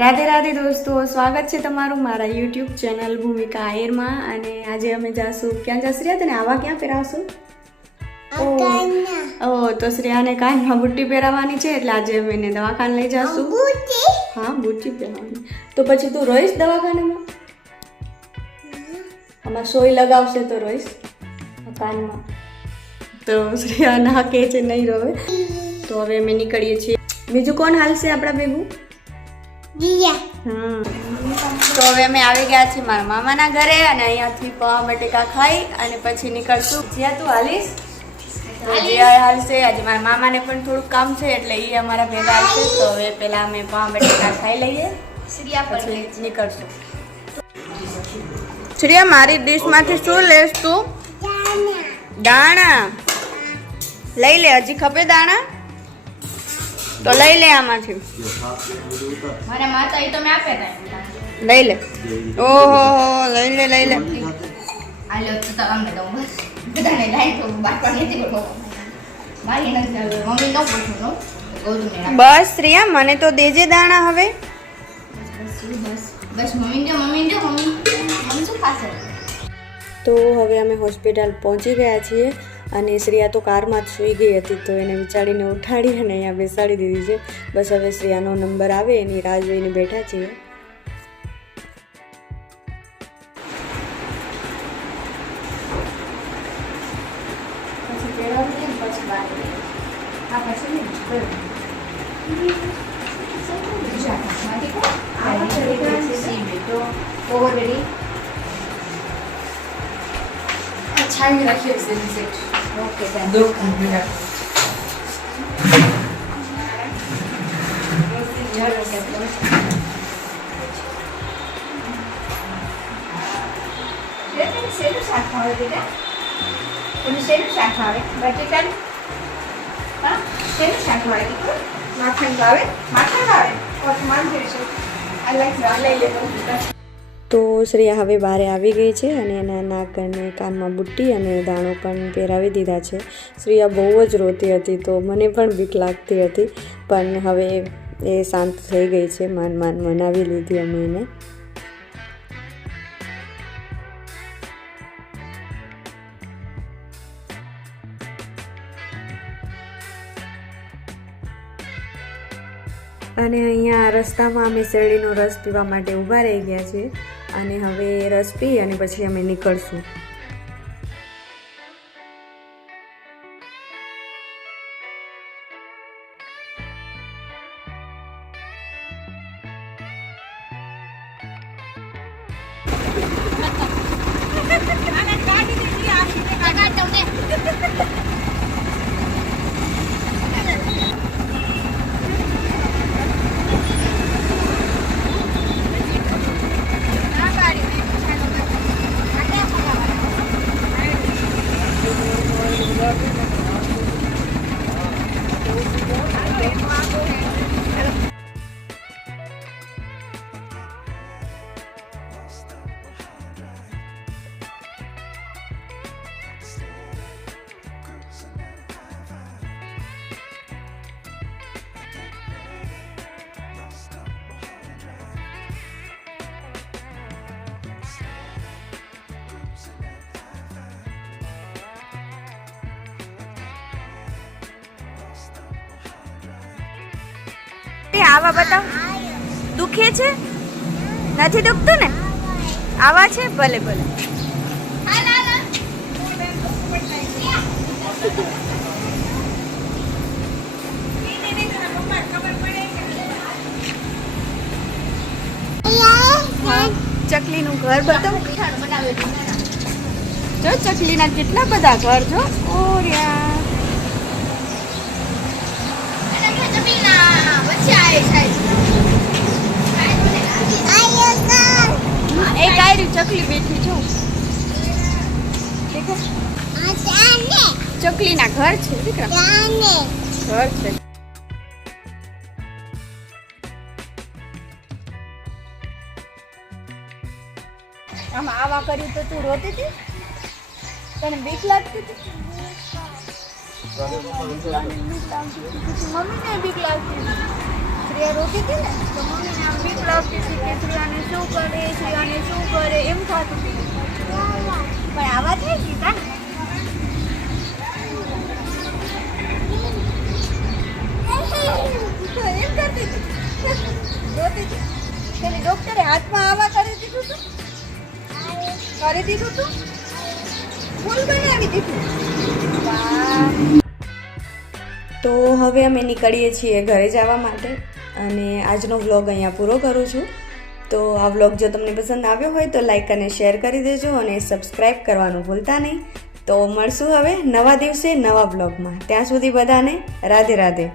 રાધે રાધે દોસ્તો, સ્વાગત છે તમારું મારા યુટ્યુબ ચેનલ ભૂમિકા આયરમાં. અને આજે અમે જાશું ક્યાં જશું રહ્યા તને આવા ક્યાં પહેરાવશું? તો શ્રેયાને કાનમાં બુટ્ટી પહેરાવવાની છે એટલે આજે અમે એને દવાખાને લઈ જાશું. હા, બુટ્ટી પહેરાવવાની. તો પછી તું રોઈશ દવાખાનામાં? આમાં સોય લગાવશે તો રોઈશ કાનમાં. તો શ્રેયા ના કહે છે નહીં રોવે. તો હવે અમે નીકળીએ છીએ. બીજું કોણ હાલશે આપણા ભેગું? તો હવે અમે આવી ગયા છીએ મારા મામાના ઘરે અને અહીંયાથી પૌવા બટેકા ખાઈ અને પછી નીકળશું. જ્યાં તું હાલીશ? જ્યાં હાલશે. આજે મારા મામાને પણ થોડુંક કામ છે એટલે એ અમારા ભેગા હાલશે. તો હવે પહેલા અમે પૌવા બટેકા ખાઈ લઈએ, પછી નીકળશું. શ્રેયા, મારી ડીશમાંથી શું લેશ તું? દાણા લઈ લે. હજી ખપે દાણા? તો લઈ લે આમાંથી. મારા માતા એ તો મે આપે તા. લઈ લે. ઓહો, લઈ લે લઈ લે. આ લો તો તમને દઉં બસ. બધાને લાઈ તો બાટવા નથી બોલો. મારી નથી મમ્મી નો પૂછું નો. ગોદુને બસ શ્રેયા, મને તો દેજે દાણા હવે. બસ મમ્મી શું ખાશે? તો હવે અમે હોસ્પિટલ પહોંચી ગયા છીએ અને શ્રેયા તો કારમાં જ સૂઈ ગઈ હતી. તો એને વિચારીને ઉઠાડી અને અહીંયા બેસાડી દીધી છે. બસ હવે શ્રેયાનો નંબર આવે એની રાહ જોઈને બેઠા છીએ. छाई में रखिए इसे सेट. Okay done. दो मिनट. लेकिन सेलू शाक खावे बेटा. तुम सेलू शाक खावे बटेटा. हां, सेलू शाक खावे तो माखन खावे और टमाटर जैसे. आई लाइक लई ले. તો શ્રેયા હવે બહાર આવી ગઈ છે અને એના નાક અને કાનમાં બુટ્ટી અને દાણો પણ પહેરાવી દીધા છે. શ્રેયા બહુ જ રોતી હતી તો મને પણ બીક લાગતી હતી, પણ હવે એ શાંત થઈ ગઈ છે. માન મનાવી લીધી અમે એને. અને અહીંયા રસ્તામાં અમે શેરડીનો રસ પીવા માટે ઊભા રહી ગયા છીએ અને હવે રસ પી અને પછી અમે નીકળશું. આવા બતાવ. દુખે છે? નથી દુખતું ને? આવા છે? ભલે ભલે. ચકલીનું ઘર બતાવ. જો ચકલીના કેટલા બધા ઘર. જો ઓર્યા એક આયરી ચકલી બેઠી છો. ચકલીના ઘર છે દીકરા, ઘર છે. આમાં આવા કર્યું તો તું રોતી હતી? તને બીક લાગતી હતી? મમ્મીને બીક લાગતી હતી. પ્રિયા રોતી હતી ને તો મમ્મીને આમ બીક પણ આવા થઈ ગીતા એમ કરતી હતી રોતી હતી તેને ડોક્ટરે હાથમાં આવા કરી દીધું તું ફૂલ બનાવી દીધું વાહ. તો હવે અમે નીકળીએ છીએ ઘરે જવા માટે અને આજનો વ્લોગ અહીંયા પૂરો કરું છું. તો આ વ્લોગ જો તમને પસંદ આવ્યો હોય તો લાઈક અને શેર કરી દેજો અને સબસ્ક્રાઈબ કરવાનું ભૂલતા નહીં. તો મળશું હવે નવા દિવસે નવા વ્લોગમાં. ત્યાં સુધી બધાને રાધે રાધે.